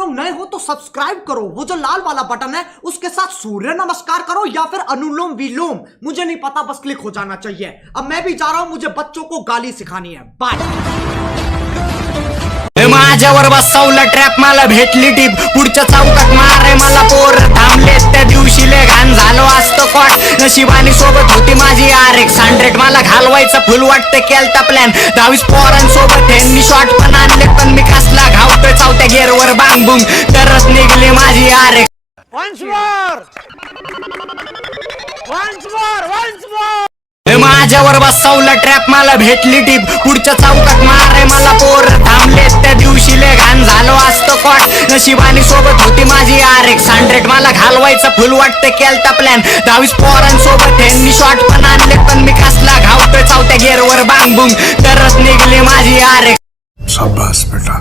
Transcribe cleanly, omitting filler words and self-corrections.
लोग नए हो तो सब्सक्राइब करो, वो जो लाल वाला बटन है उसके साथ सूर्य नमस्कार करो या फिर अनुलोम विलोम, मुझे नहीं पता, बस क्लिक हो जाना चाहिए। अब मैं भी जा रहा हूं, मुझे बच्चों को गाली सिखानी है। बाय। माझ्यावर बसवलं ट्रॅप, मला भेटली टीप, पुढच्या चौकात मारे मला पोर थांबले, त्या दिवशी ले घाण झालो असतो कॉट, नशिबानी सोबत होती माझी RX100, मला घालवायचं फुल वाटतं केलता प्लॅन, 22 पोरांसोबत ह्यांनी शॉट पण आणले, पण मी कसला घावतोय चौथ्या गेअरवर बांगबुंग, तरच निघली माझी RX. माझ्यावर बसवलं ट्रॅप, मला भेटली टीप, पुढच्या चौकात मारे मला पोर थांबले, त्या दिवशी ले घाण झालो असतो कॉट, नशिबानी सोबत होती माझी RX100, मला घालवायचं फुल वाटतं केलता प्लॅन, 22 पोरांसोबत ह्यांनी शॉट पण आणले, पण मी कसला घावतोय चौथ्या गेअरवर बांगबुंग, तरच निघली माझी RX. शाबाश बेटा,